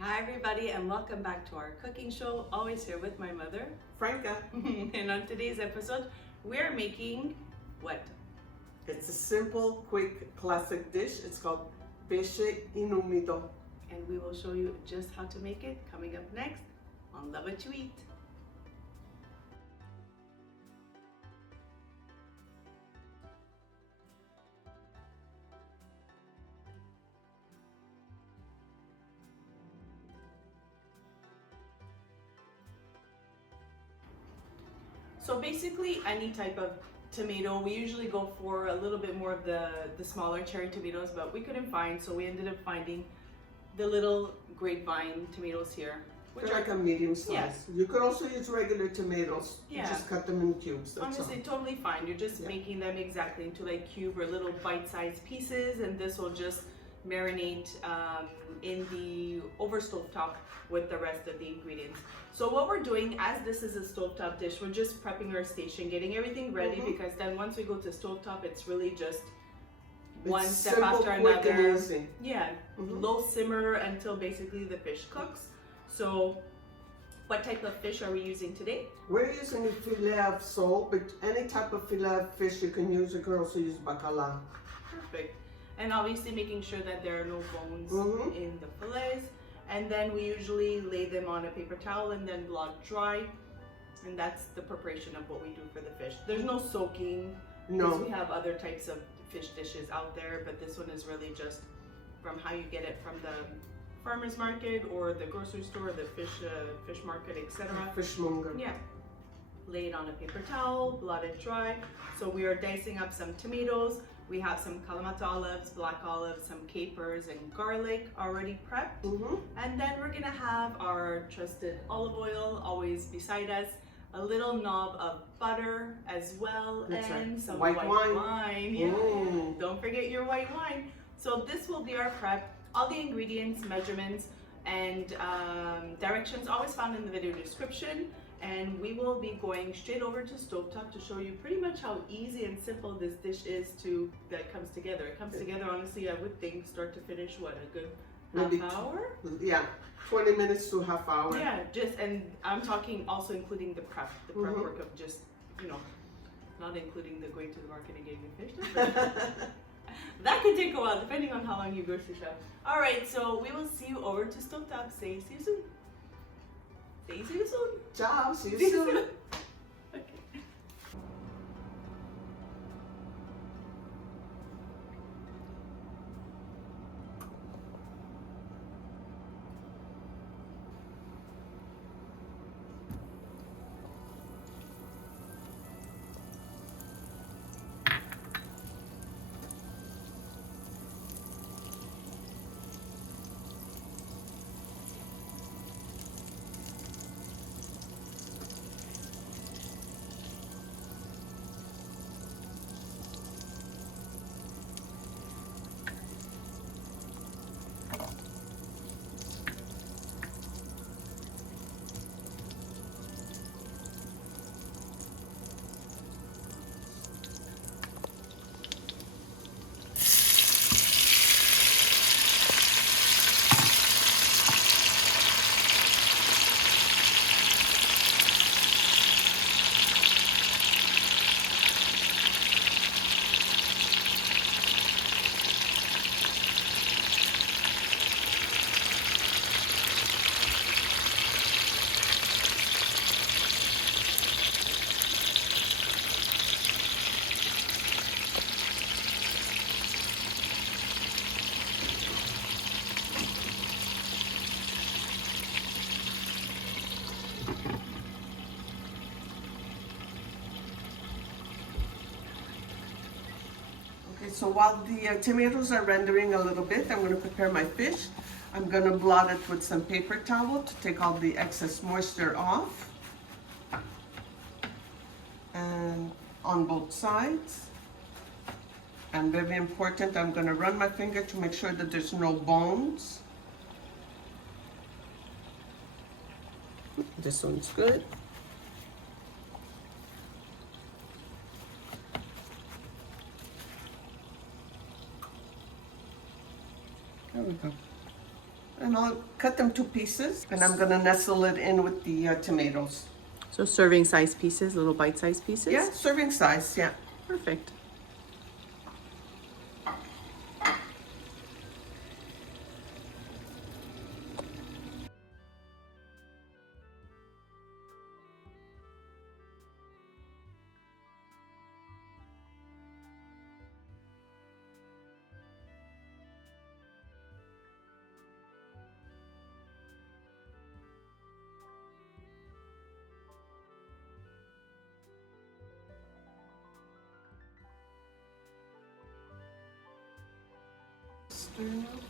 Hi everybody and welcome back to our cooking show, always here with my mother, Franca. and on today's episode, we're making what? It's a simple, quick, classic dish. It's called pesceinumido. And we will show you just how to make it coming up next on Love What You Eat. So basically any type of tomato, we usually go for a little bit more of the smaller cherry tomatoes, but we couldn't find, so we ended up finding the little grapevine tomatoes here. They're like a medium size. Yeah. You could also use regular tomatoes. You Yeah. just cut them in cubes. That's Honestly, totally fine. You're just making them exactly into like cube or little bite-sized pieces, and this will just marinate in the over stovetop with the rest of the ingredients. So what we're doing, as this is a stovetop dish, we're just prepping our station, getting everything ready, because then once we go to stovetop, it's really just one It's step simple, after quick, another. and easy. Yeah, low simmer until basically the fish cooks. So what type of fish are we using today? We're using a fillet of sole, but any type of fillet of fish you can use. You can also use bacala. Perfect. And obviously making sure that there are no bones in the fillets. And then we usually lay them on a paper towel and then blot dry. And that's the preparation of what we do for the fish. There's no soaking, because we have other types of fish dishes out there, but this one is really just from how you get it from the farmer's market or the grocery store, the fish market, etc. Fishmonger. Yeah. Lay it on a paper towel, blot it dry. So we are dicing up some tomatoes. We have some Kalamata olives, black olives, some capers, and garlic already prepped. And then we're gonna have our trusted olive oil always beside us, a little knob of butter as well, and some white wine. Yeah. Don't forget your white wine. So this will be our prep. All the ingredients, measurements, and directions always found in the video description. And we will be going straight over to stovetop to show you pretty much how easy and simple this dish is that comes together. It comes together, honestly, I would think, start to finish, what, a good half hour? Yeah, 20 minutes to half hour. Yeah, and I'm talking also including the prep work of just, not including the going to the market and getting the fish. That could take a while, depending on how long you grocery shop. All right, so we will see you over to stovetop. See you soon. See you soon. Ciao, see you soon. Okay. So while the tomatoes are rendering a little bit, I'm going to prepare my fish. I'm going to blot it with some paper towel to take all the excess moisture off. And on both sides. And very important, I'm going to run my finger to make sure that there's no bones. This one's good. There we go. and I'll cut them to pieces, and I'm gonna nestle it in with the tomatoes. So serving size pieces, little bite-sized pieces? Yeah, serving size, yeah. Perfect. Stir it up.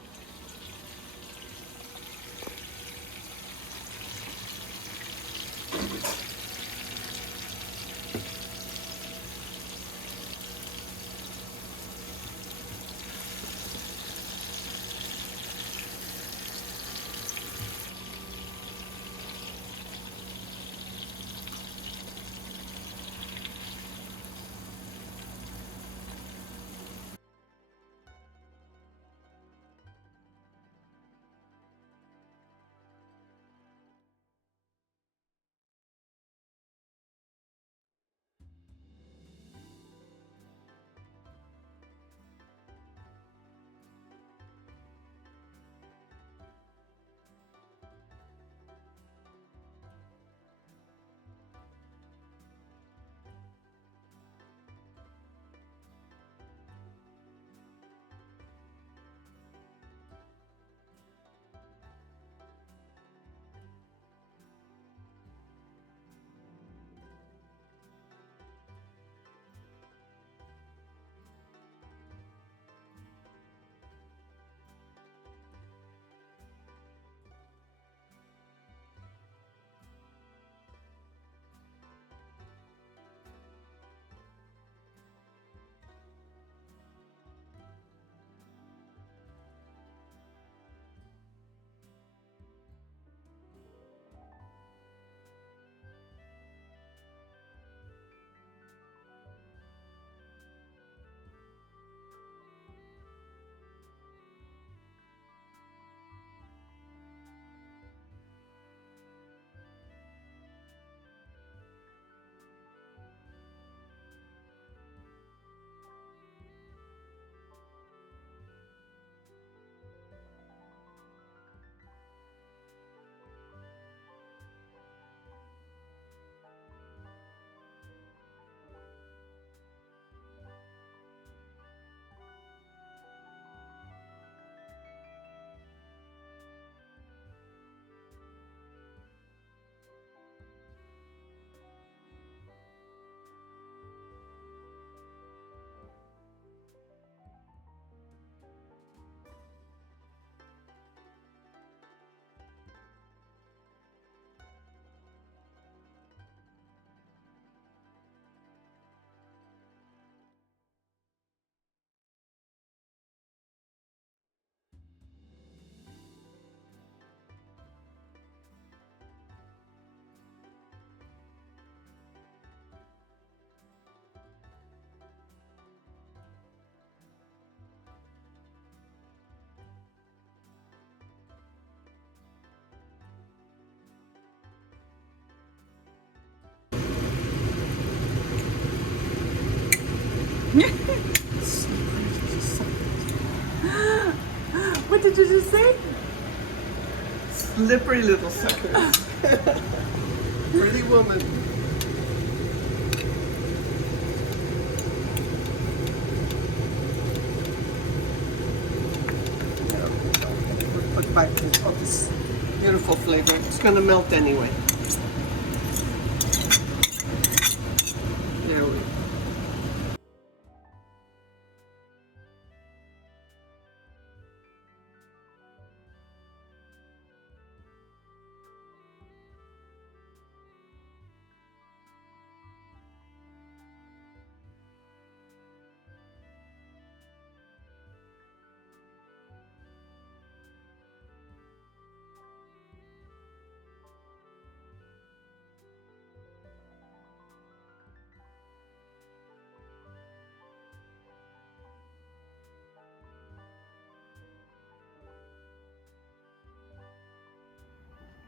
What did you just say? Slippery little suckers. Pretty woman. Put back all this beautiful flavor. It's gonna melt anyway. There we go.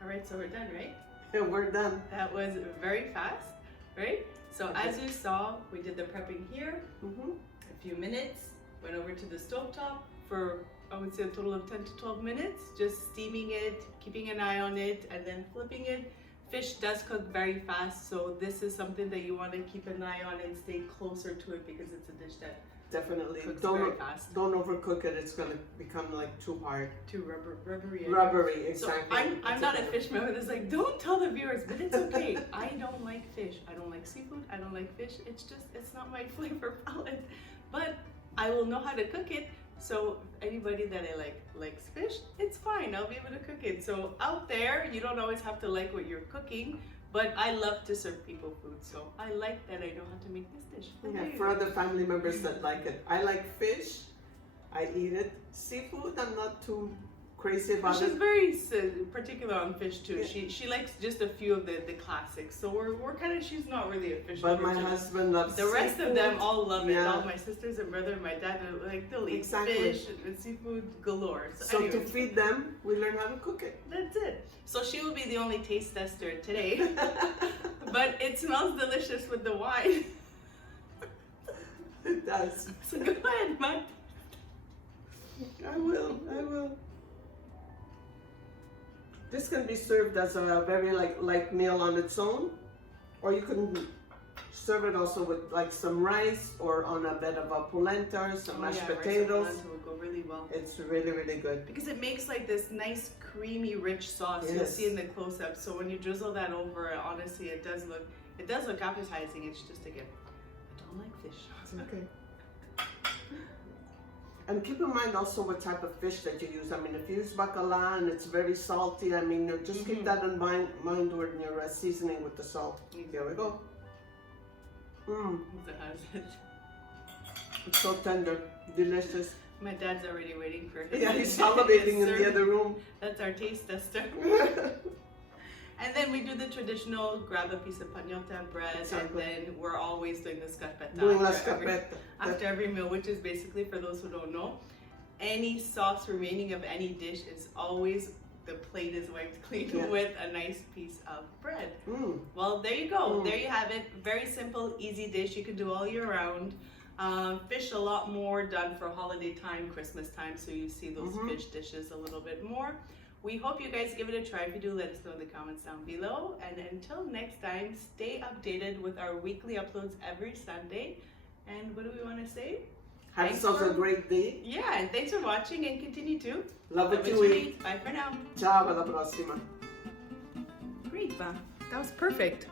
All right, so we're done, right? And we're done. That was very fast, right? So as you saw, we did the prepping here. A few minutes, went over to the stovetop for, I would say, a total of 10 to 12 minutes, just steaming it, keeping an eye on it, and then flipping it. Fish does cook very fast, so this is something that you want to keep an eye on and stay closer to it because it's a dish that Definitely. cooks very fast. Don't overcook it. It's gonna become like too hard. Too rubbery. Rubbery, So exactly. I'm not a fish man. It's like, don't tell the viewers, but it's okay. I don't like fish. I don't like seafood. I don't like fish. It's just, it's not my flavor palette. But I will know how to cook it. So anybody that I likes fish, it's fine. I'll be able to cook it. So out there, you don't always have to like what you're cooking, but I love to serve people food. So I like that I know how to make this dish. Yeah, for other family members that like it. I like fish. I eat it. Seafood, I'm not too crazy about She's it. very particular on fish too. Yeah. She likes just a few of the classics. So we're kind of, she's not really a fish But lover my too. husband loves The rest of seafood. them all love it. Yeah. All my sisters and brother and my dad are like, they'll eat Exactly. fish and seafood galore. So to anyways, feed them, we learn how to cook it. that's it. So she will be the only taste tester today. But it smells delicious with the wine. It does. So go ahead, Mike. I will. This can be served as a very light meal on its own, or you can serve it also with like some rice or on a bed of a polenta or some mashed potatoes. Rice and polenta will go really well. It's really, really good. Because it makes like this nice, creamy, rich sauce. You'll Yes. see in the close-up. So when you drizzle that over, honestly, it does look appetizing. It's just, again, I don't like fish. It's okay. And keep in mind also what type of fish that you use. I mean, if you use bacala and it's very salty, I mean, just keep that in mind when you're seasoning with the salt. Here we go. It's so tender, delicious. My dad's already waiting for it. Yeah, he's salivating in the other room. That's our taste tester. And then we do the traditional, grab a piece of pañota bread, Exactly. and then we're always doing the scarpetta. Doing la after every- scarpetta. After every meal, which is basically, for those who don't know, any sauce remaining of any dish is always, the plate is wiped clean Yeah. with a nice piece of bread. Mm. Well, there you go. There you have it. Very simple, easy dish you can do all year round. Fish a lot more done for holiday time, Christmas time, so you see those fish dishes a little bit more. We hope you guys give it a try. If you do, let us know in the comments down below. And until next time, stay updated with our weekly uploads every Sunday. And what do we want to say? Have yourselves a great day. Yeah, and thanks for watching, and continue to Love what you eat. Bye for now. Ciao, alla prossima. Great, Bob. That was perfect.